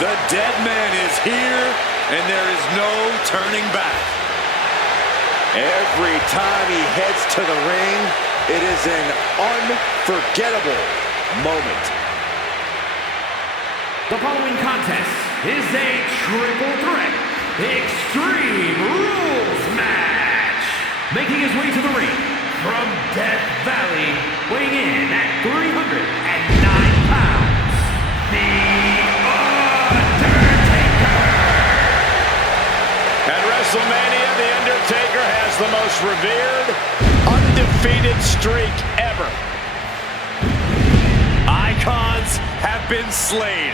The dead man is here, and there is no turning back. Every time he heads to the ring, it is an unforgettable moment. The following contest is a triple threat Extreme Rules match. Making his way to the ring from Death Valley, weighing in at 309 pounds, the Undertaker. At WrestleMania, the Undertaker has the most revered, undefeated streak ever. Icons have been slain.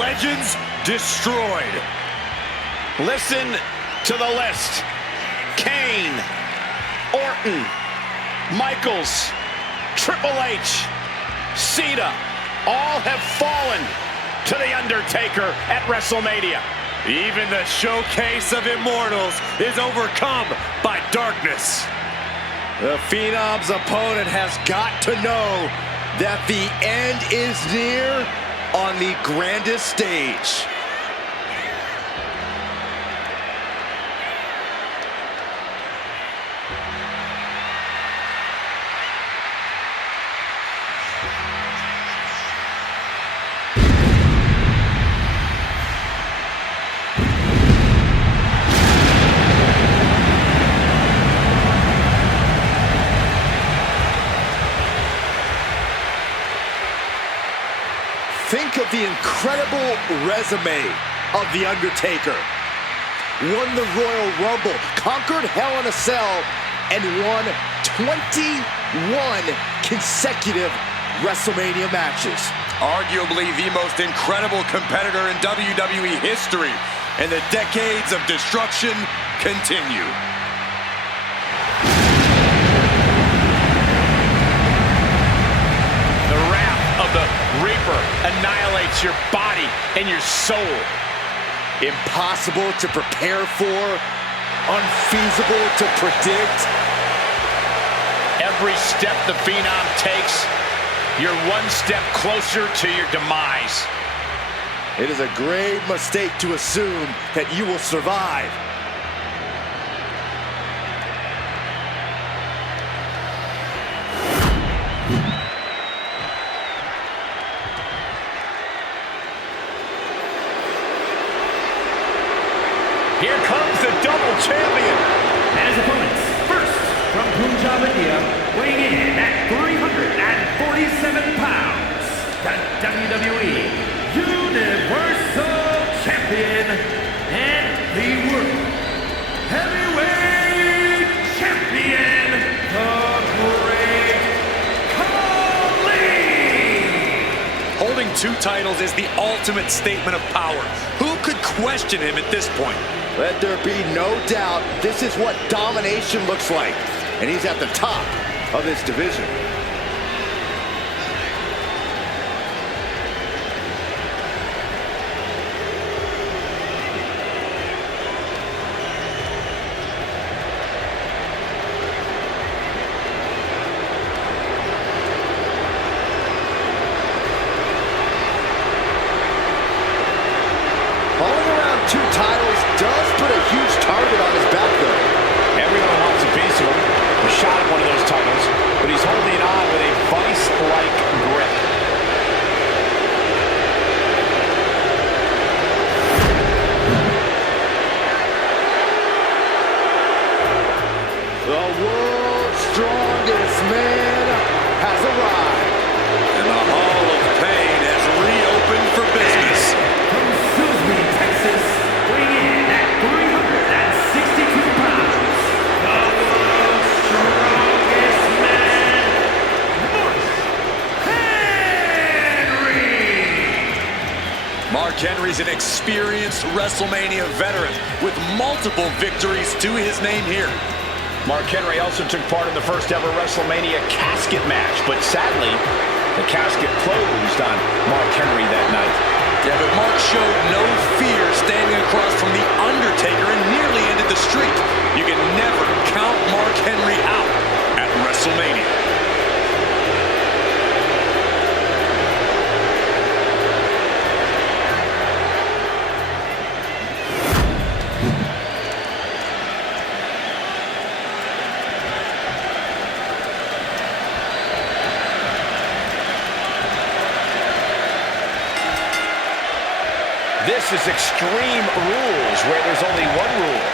Legends destroyed. Listen to the list. Kane, Orton, Michaels, Triple H, Cena, all have fallen to the Undertaker at WrestleMania. Even the showcase of immortals is overcome by darkness. The Phenom's opponent has got to know that the end is near on the grandest stage. Think of the incredible resume of The Undertaker. Won the Royal Rumble, conquered Hell in a Cell, and won 21 consecutive WrestleMania matches. Arguably the most incredible competitor in WWE history, and the decades of destruction continue. The wrath of the Reaper annihilates your body and your soul. Impossible to prepare for, unfeasible to predict. Every step the Phenom takes, you're one step closer to your demise. It is a grave mistake to assume that you will survive. Here comes the double champion. And his opponents, first from Punjab, India, weighing in at 347 pounds, the WWE Universal Champion and the World Heavyweight Champion, the Great Khali. Holding two titles is the ultimate statement of power. Who could question him at this point? Let there be no doubt, this is what domination looks like. And he's at the top of this division. Hauling around two titles does put a huge target on his back, though. Everyone wants a piece of him. A shot at one of those titles, but he's holding on with a vice-like grip. The world's strongest man has arrived. And the Hall of Pain has reopened for business. From Silsbee, Texas, weighing in at 362 pounds, the world's strongest man, Mark Henry. Mark Henry's an experienced WrestleMania veteran with multiple victories to his name here. Mark Henry also took part in the first ever WrestleMania casket match, but sadly, the casket closed on Mark Henry that night. Yeah, but Mark showed no fear standing across from The Undertaker and nearly ended the streak. You can never count Mark Henry out at WrestleMania. This is Extreme Rules, where there's only one rule.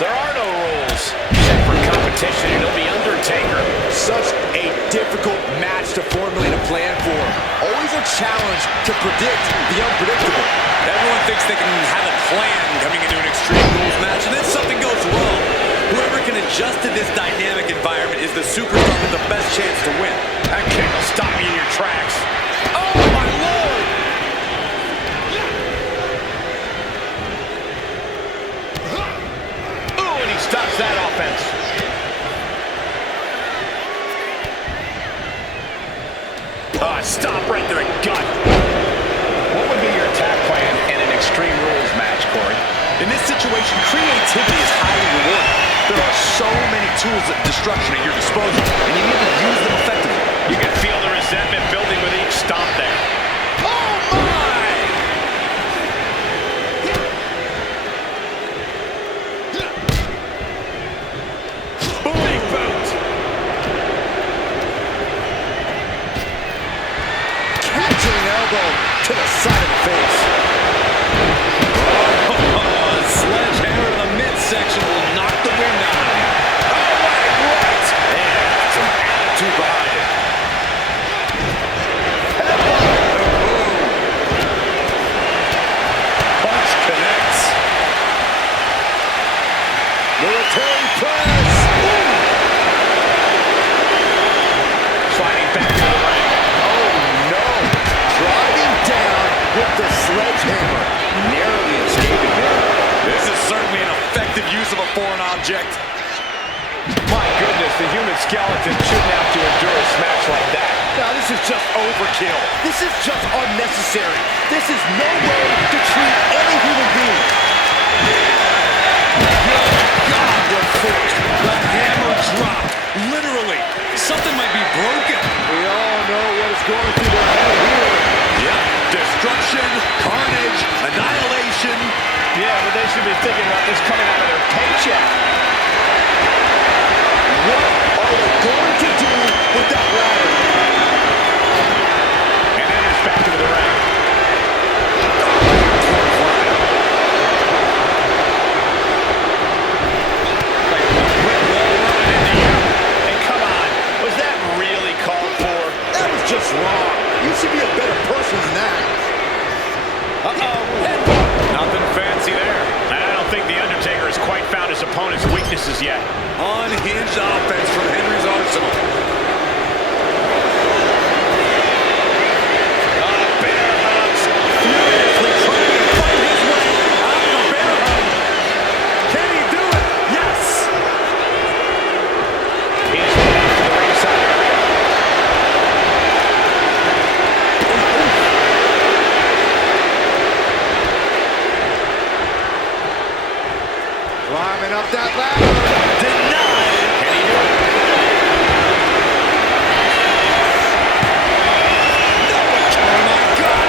There are no rules. Set for competition, it'll be Undertaker. Such a difficult match to formulate a plan for. Always a challenge to predict the unpredictable. Everyone thinks they can have a plan coming into an Extreme Rules match, and then something goes wrong. Whoever can adjust to this dynamic environment is the superstar with the best chance to win. That kick will stop you in your tracks. Oh, my Lord! Oh, and he stops that offense. Oh, stop right to the gut. What would be your attack plan in an Extreme Rules match, Corey? In this situation, creativity is highly rewarded. There are so many tools of destruction at your disposal, and you need to use them effectively. You can feel the resentment building with each stomp there. Oh, my! Big boot. Catching elbow to the side of the face. Sledgehammer in the midsection will knock the wind out of him. Oh, right! And some attitude behind it. Punch connects. Military press. Sliding back to the ring. Oh, no. Driving down with the sledgehammer. Narrowly escaping him. This is certainly an effective use of a foreign object. My goodness, the human skeleton shouldn't have to endure a smash like that. Now, this is just overkill. This is just unnecessary. This is no way to treat any human being. God, what force! The hammer dropped. Literally. Something might be broken. We all know what is going through their head here. Yep. Destruction, carnage, annihilation. Yeah, but they should be thinking about this coming out of their paycheck. What are they going to do with that ladder? And then it's back into the ring. Like a brick wall running into you. And come on, was that really called for? That was just wrong. You should be a better person than that. Nothing fancy there. I don't think The Undertaker has quite found his opponent's weaknesses yet. Unhinged offense from Henry's arsenal. Bear hugs. Furiously trying to fight his way out of the bear hug. Can he do it? Yes. He's heading to the ringside area. Climbing up that ladder. Denied. Can he do it? Oh my God.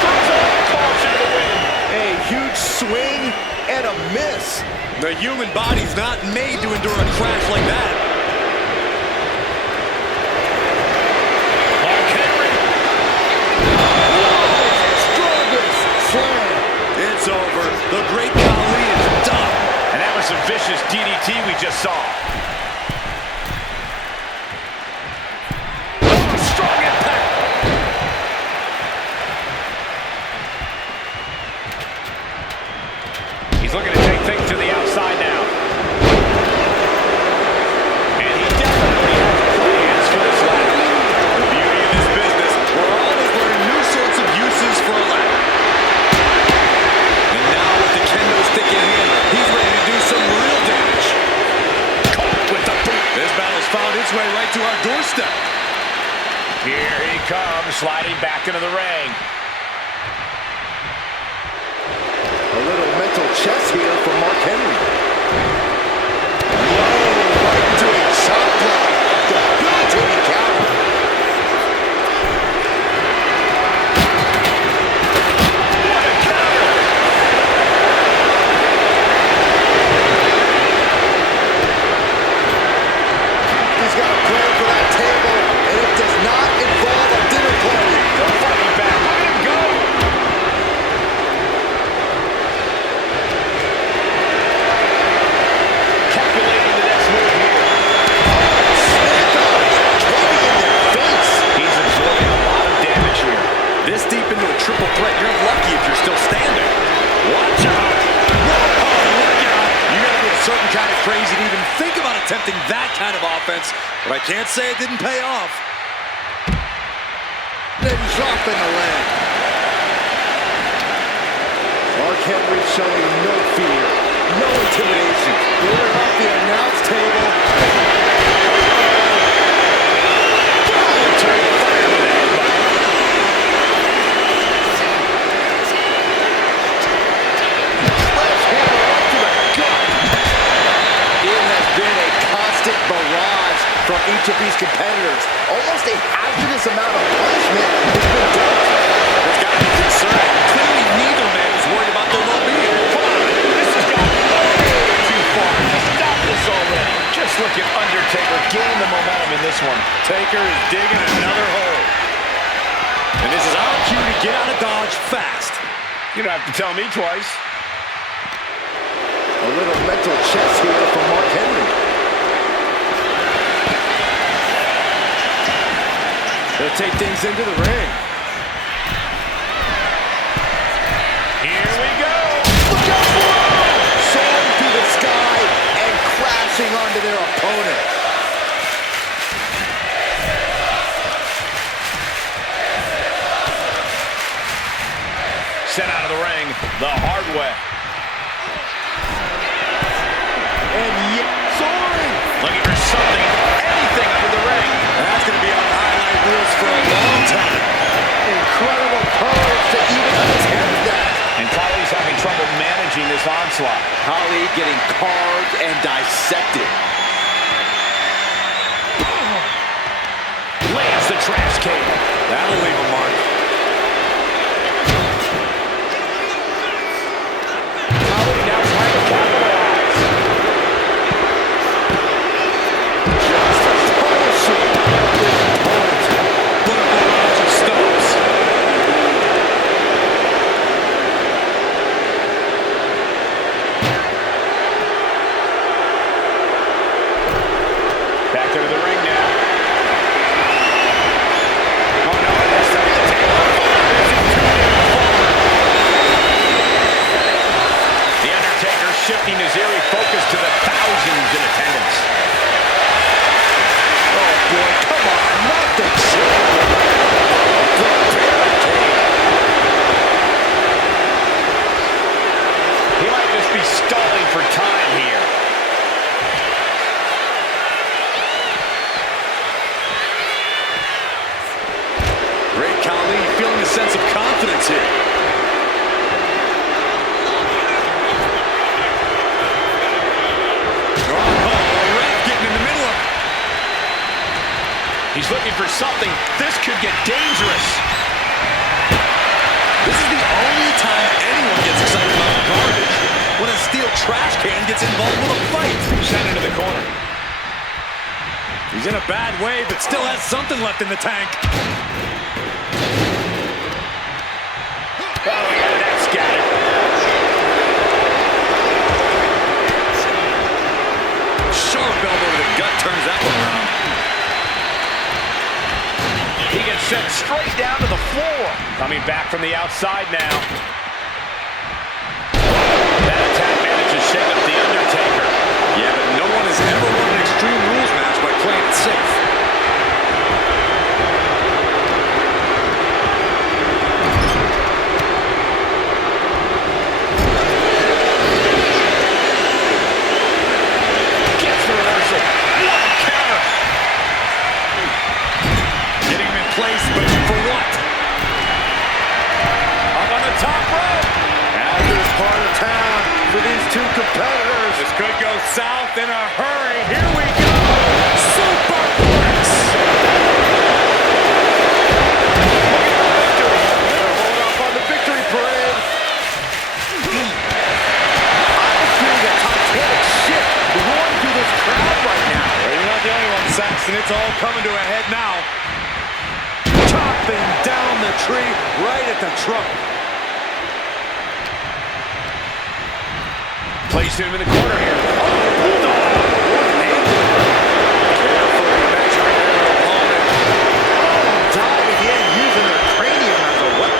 Throws a caution to the wind. A huge swing and a miss. The human body's not made to endure a crash like that. Mark Henry. Strongest slam. It's over. The great Khali is done. And that was a vicious DDT we just saw. Oh, strong impact. He's looking to take things to the outside now. And he definitely has plans for this ladder. The beauty of this business, we're always learning new sorts of uses for a ladder. And now with the kendo stick in hand, he's ready to do some real damage. Caught with the boot. This battle's found its way right to our doorstep. Here he comes, sliding back into the ring. A little mental chess here from Mark Henry. Whoa, right into a chop block. Debilitating counter. What a counter! He's got a plan for that table, and it does not involve a dinner party. No fighting back. Look at him go! this deep into a triple threat, you're lucky if you're still standing. Watch out. Whoa, look out. You gotta be a certain kind of crazy to even think about attempting that kind of offense, but I can't say it didn't pay off. Then dropping the leg. Mark Henry showing no fear, no intimidation. We're off the announce table. Barrage from each of these competitors. Almost a hazardous amount of punishment has been dealt. It's got to be concerning. Clearly, neither man is worried about their well-being. Come on, this has gone way too far. Stop this already. Just look at Undertaker gain the momentum in this one. Taker is digging another hole. And this is our cue to get out of Dodge fast. You don't have to tell me twice. A little mental chess here from Mark Henry. They'll take things into the ring. Here we go. Look out! Soaring through the sky and crashing onto their opponent. Sent out of the ring the hard way. And yet, soaring! Looking for something, anything under the ring. That's going to be on the highlight reels for a long time. Incredible courage to even attempt that. And Khali's having trouble managing this onslaught. Khali getting carved and dissected. Lands the trash can. That'll leave a mark. Khali now trying to capitalize. Just punishing his opponent. What a barrage of stomps. Back into the ring now. Oh no, that's the table. The Undertaker shifting his eerie focus to the thousands in attendance. Oh boy, come on, not the champion. The barricade. He might just be stalling for time here. Great Khali feeling a sense of confidence here. Getting in the middle of it. He's looking for something. This could get dangerous. This is the only time anyone gets excited about the garbage. When a steel trash can gets involved with a fight. Sent into the corner. He's in a bad way, but still has something left in the tank. Oh, yeah, that's got it. Sharp elbow to the gut turns that one around. He gets sent straight down to the floor. Coming back from the outside now. That attack manages to shake up the Undertaker. Yeah, but no one has ever won an Extreme Rules match by playing it safe. Gets the reversal. What a counter. Getting him in place, but for what? Up on the top rope. Hazardous part of town for these two competitors. This could go south in a hurry. Here we go. Superplex. They're holding up on the victory parade. I'm feeling a titanic shift rolling through this crowd right now. Well, you're not the only one, Saxton. It's all coming to a head now. Chopping down the tree right at the trunk. Placed him in the corner here. Diving in, using their cranium as a weapon.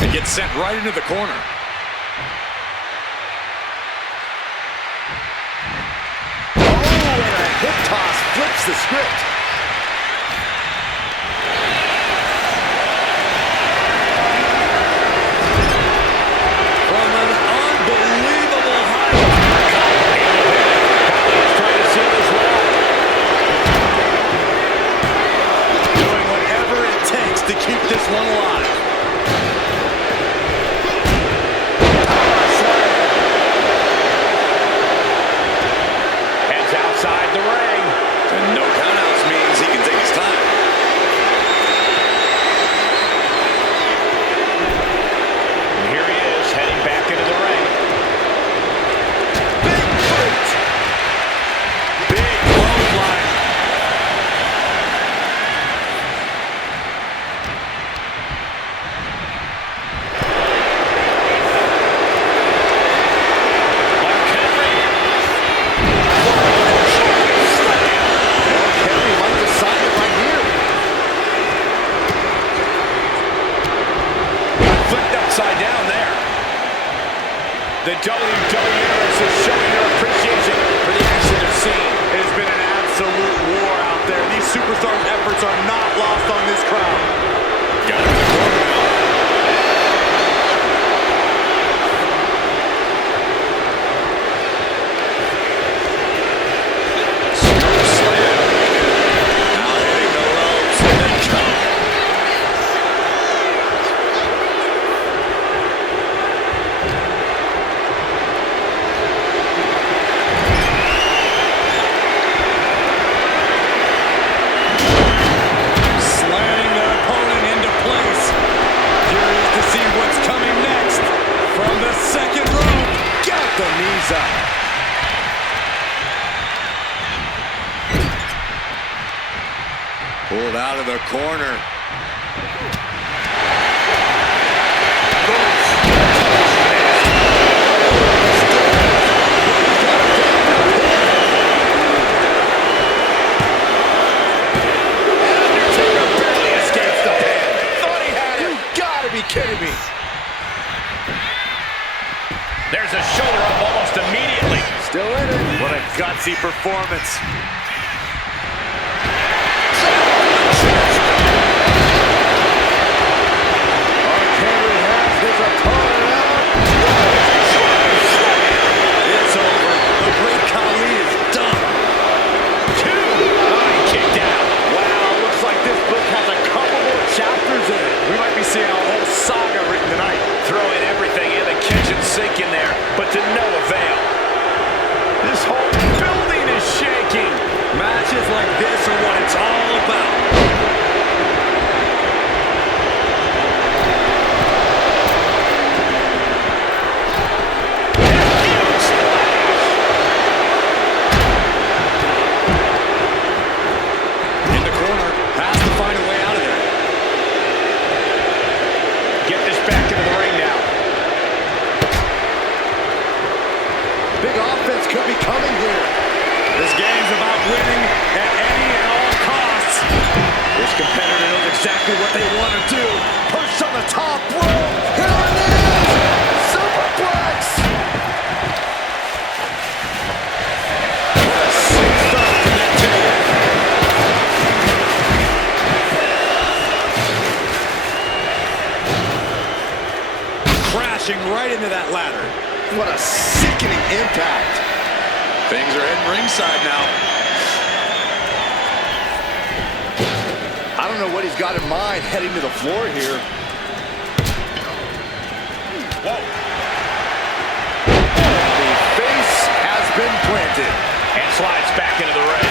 and gets sent right into the corner. Oh, and a hip toss flips the script. From an unbelievable height. Khali's trying to seal this wall. Doing whatever it takes to keep this one alive. Heads outside the ring. And no countouts means he can take his time. And here he is, heading back into the ring. Big boot. Big clothesline. Mark Henry. Henry might decide it right here. Flipped upside down there. The WWE is showing their appreciation for the action they're seeing. It has been an absolute war out there. These superstars' efforts are not lost on this crowd. Got him in the corner now. Scoop slam. Now hitting the ropes, and they come. Slamming their opponent into place. Curious to see what's coming next. From the second rope. Got the knees up. Pulled out of the corner. Undertaker barely escapes the pin. Thought he had it. You gotta be kidding me. There's a shoulder up almost immediately. Still in it. What a gutsy performance. Henry has his opponent out. It's over. The great Khali is done. Two. Oh, he kicked out. Wow, looks like this book has a couple more chapters in it. We might be seeing a whole saga written tonight. Throwing everything in the kitchen sink in there, but to no avail. This whole building is shaking. Matches like this are what it's all about. In the corner, has to find a way out of there. Get this back into the ring now. Big offense could be coming here. This game's about winning at any and all costs. This competitor knows exactly what they want to do. Push on the top rope. Here it is. Superplex. What a sick start to that tape. Crashing right into that ladder. What a sickening impact. Things are heading ringside now. I don't know what he's got in mind heading to the floor here. Whoa. The face has been planted. And slides back into the ring.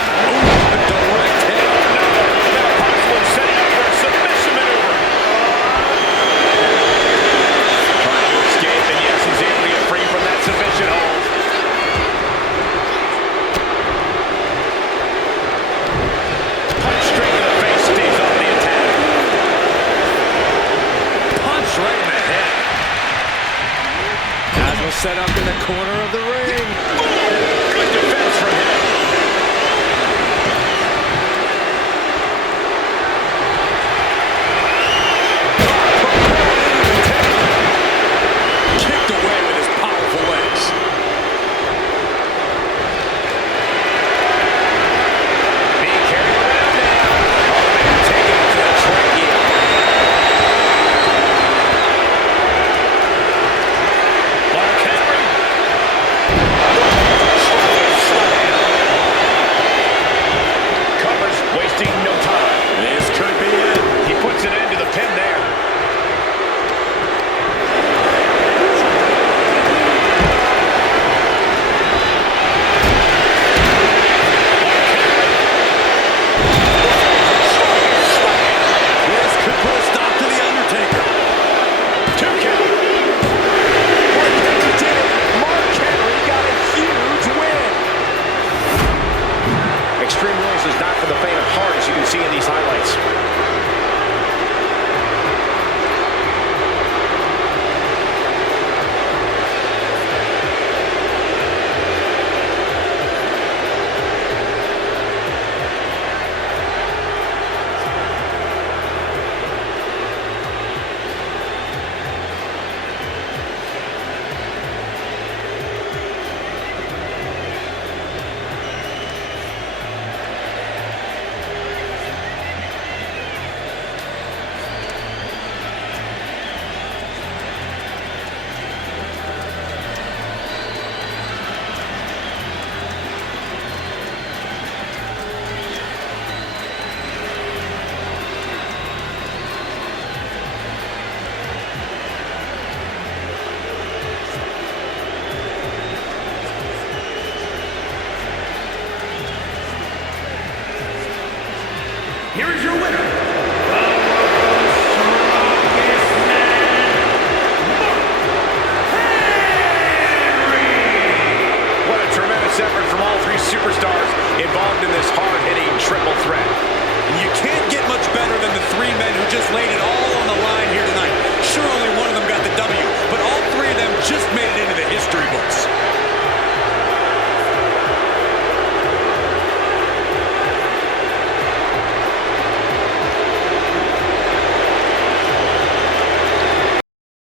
A direct hit. Now possibly setting up for a submission maneuver. Trying to escape, and yes, he's able to get free from that submission hold. Punch straight to the face, stays off the attack. Punch right in the head. As was set up in the corner of the ring. Good defense from him.